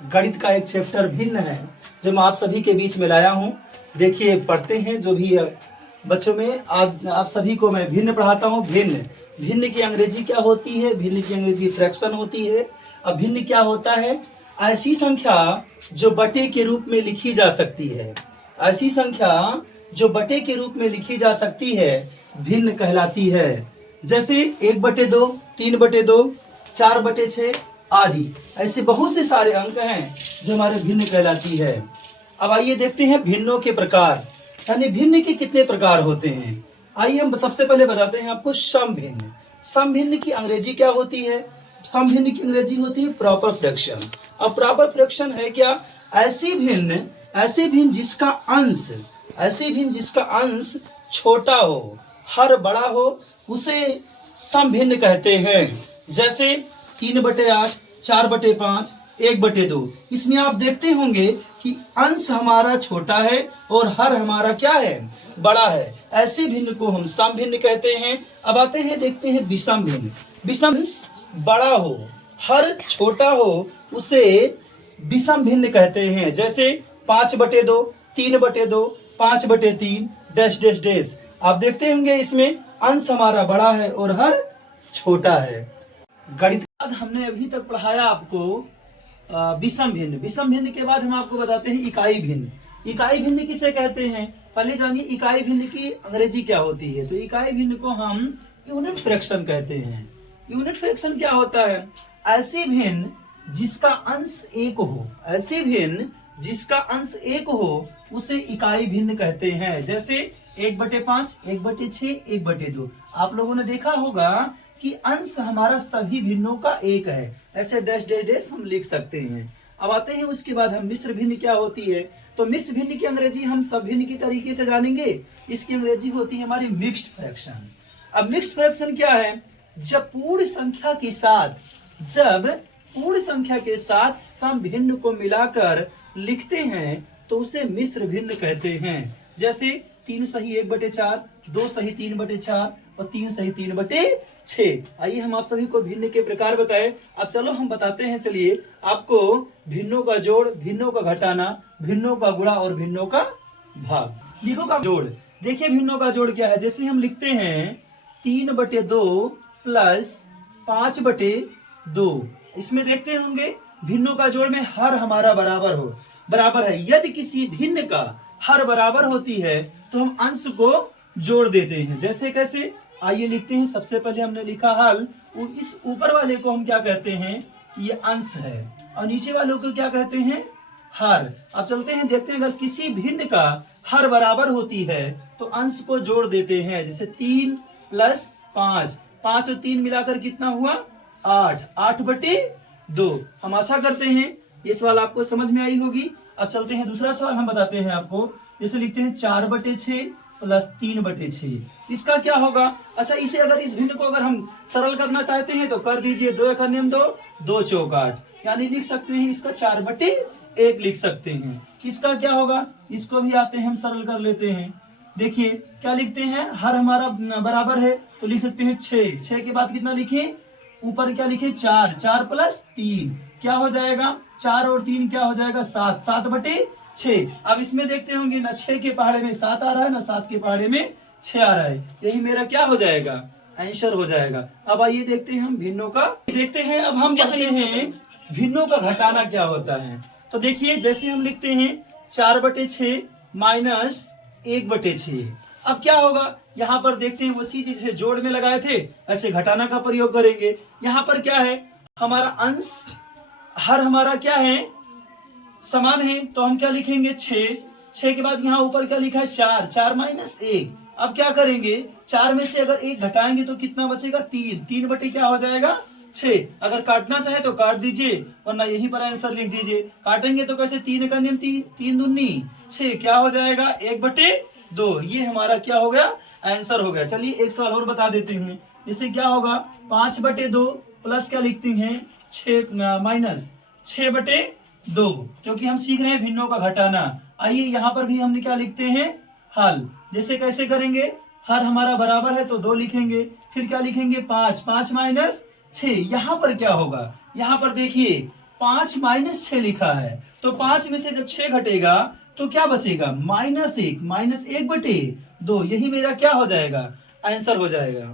गणित का एक चैप्टर भिन्न है जो मैं आप सभी के बीच में लाया हूँ। देखिए, पढ़ते हैं जो भी बच्चों में आप सभी को मैं भिन्न पढ़ाता हूँ। भिन्न भिन्न की अंग्रेजी क्या होती है? भिन्न की अंग्रेजी फ्रैक्शन होती है। अब भिन्न क्या होता है? ऐसी संख्या जो बटे के रूप में लिखी जा सकती है। ऐसी संख्या जो बटे के रूप में लिखी जा सकती है भिन्न कहलाती है। जैसे 1/2, 3/2, 4/6 आदि ऐसे बहुत से सारे अंक हैं जो हमारे भिन्न कहलाती है। अब आइए देखते हैं भिन्नों के प्रकार, यानी भिन्न के कितने प्रकार होते हैं। आइए हम सबसे पहले बताते हैं आपको समभिन्न। समभिन्न की अंग्रेजी क्या होती है? समभिन्न की अंग्रेजी होती है प्रॉपर फ्रैक्शन। अब प्रॉपर फ्रैक्शन है क्या? ऐसे भिन्न जिसका अंश छोटा हो, हर बड़ा हो, उसे समभिन्न कहते हैं। जैसे 3/8, 4/5, 1/2। इसमें आप देखते होंगे कि अंश हमारा छोटा है और हर हमारा क्या है? बड़ा है। ऐसे भिन्न को हम समभिन्न कहते हैं। अब आते हैं, देखते हैं विषम भिन्न। विषम अंश बड़ा हो, हर छोटा हो, उसे विषम भिन्न कहते हैं। जैसे 5/2, 3/2, 5/3, डैश डैश डैश। आप देखते होंगे इसमें अंश हमारा बड़ा है और हर छोटा है। गणित हमने अभी तक पढ़ाया आपको विषम भिन्न। विषम भिन्न के बाद हम आपको बताते हैं इकाई भिन्न। इकाई भिन्न किसे कहते हैं? पहले जानिए इकाई भिन्न की अंग्रेजी क्या होती है। तो इकाई भिन्न को हम यूनिट फ्रैक्शन कहते हैं। यूनिट फ्रैक्शन क्या होता है? ऐसे भिन्न जिसका अंश एक हो, ऐसे भिन्न जिसका अंश एक हो, उसे इकाई भिन्न कहते हैं। जैसे 1/5, 1/6, 1/2। आप लोगों ने देखा होगा कि अंश हमारा सभी भिन्नों का एक है। ऐसे डैश डैश डैश हम लिख सकते हैं। अब आते हैं उसके बाद हम मिश्र भिन्न क्या होती है। तो मिश्र भिन्न की अंग्रेजी हम सब भिन्न की तरीके से जानेंगे। इसकी अंग्रेजी होती है हमारी मिक्स्ड फ्रैक्शन। अब मिक्स्ड फ्रैक्शन क्या है? जब पूर्ण संख्या के साथ सम भिन्न को मिलाकर लिखते हैं तो उसे मिश्र भिन्न कहते हैं। जैसे 3 सही 1/4, 2 सही 3/4 और 3 सही 3/6। आइए हम आप सभी को भिन्न के प्रकार बताएं। अब चलो हम बताते हैं। चलिए आपको भिन्नों का जोड़, भिन्नों का घटाना, भिन्नों का गुणा और भिन्नों का भाग। लिखो का जोड़। देखिए भिन्नों का जोड़ क्या है। जैसे हम लिखते हैं 3/2 प्लस 5/2। इसमें देखते होंगे भिन्नों का जोड़ में हर हमारा बराबर है। यदि किसी भिन्न का हर बराबर होती है तो हम अंश को जोड़ देते हैं। जैसे कैसे? आइए लिखते हैं। सबसे पहले हमने लिखा हल, और इस ऊपर वाले को हम क्या कहते हैं? ये अंश है। और नीचे वालों को क्या कहते हैं? हर। अब चलते हैं, देखते हैं अगर किसी भिन्न का हर बराबर होती है तो अंश को जोड़ देते हैं। जैसे 3 + 5, 5 और 3 मिलाकर कितना हुआ? 8, 8/2। हम आशा करते हैं ये सवाल आपको समझ में आई होगी। अब चलते हैं दूसरा सवाल हम बताते हैं आपको। जैसे लिखते हैं 4/6 प्लस 3/6। इसका क्या होगा? अच्छा, इसे अगर इस भिन्न को अगर हम सरल करना चाहते हैं तो कर दीजिए। 2 × 2, 2 × 8, यानी लिख सकते हैं इसका 4/1 लिख सकते हैं। इसका क्या होगा? इसको भी आते हैं हम सरल कर लेते हैं। देखिए क्या लिखते हैं? हर हमारा बराबर है तो लिख सकते हैं 6। 6 के बाद कितना लिखे? ऊपर क्या लिखे? 4। 4 + 3 क्या हो जाएगा? 4 और 3 क्या हो जाएगा? 7। 7/6। अब इसमें देखते होंगे ना 6 के पहाड़े में 7 आ रहा है, ना 7 के पहाड़े में 6 आ रहा है। यही मेरा क्या हो जाएगा? आंसर हो जाएगा। अब आइए देखते हैं हम भिन्नों का। देखते हैं अब हम पढ़ते हैं भिन्नों का घटाना क्या होता है। तो देखिए जैसे हम लिखते हैं 4/6 माइनस 1/6। अब क्या होगा? यहाँ पर देखते हैं उसी चीज से जोड़ में लगाए थे, ऐसे घटाना का प्रयोग करेंगे। यहाँ पर क्या है? हमारा अंश हर हमारा क्या है? समान है। तो हम क्या लिखेंगे? 6। 6 के बाद यहाँ ऊपर क्या लिखा है? 4। 4 - 1। अब क्या करेंगे? 4 में से अगर 1 घटाएंगे तो कितना बचेगा? 3। 3 क्या हो जाएगा? 6। अगर काटना चाहे तो काट दीजिए, वरना यहीं पर आंसर लिख दीजिए। काटेंगे तो कैसे? 3 का नियम 3, 3 दूनी 6 क्या हो जाएगा? 1/2। ये हमारा क्या हो गया? आंसर हो गया। चलिए एक सवाल और बता देते हैं। इससे क्या होगा? 5/2 प्लस क्या लिखते हैं? 6 माइनस 6/2, क्योंकि हम सीख रहे हैं भिन्नों का घटाना। आइए यहाँ पर भी हमने क्या लिखते हैं? हल। जैसे कैसे करेंगे? हर हमारा बराबर है तो 2 लिखेंगे, फिर क्या लिखेंगे? 5। 5 - 6। यहाँ पर क्या होगा? यहाँ पर देखिए 5 माइनस 6 लिखा है, तो 5 में से जब 6 घटेगा तो क्या बचेगा, -1, -1/2, यही मेरा क्या हो जाएगा, आंसर हो जाएगा।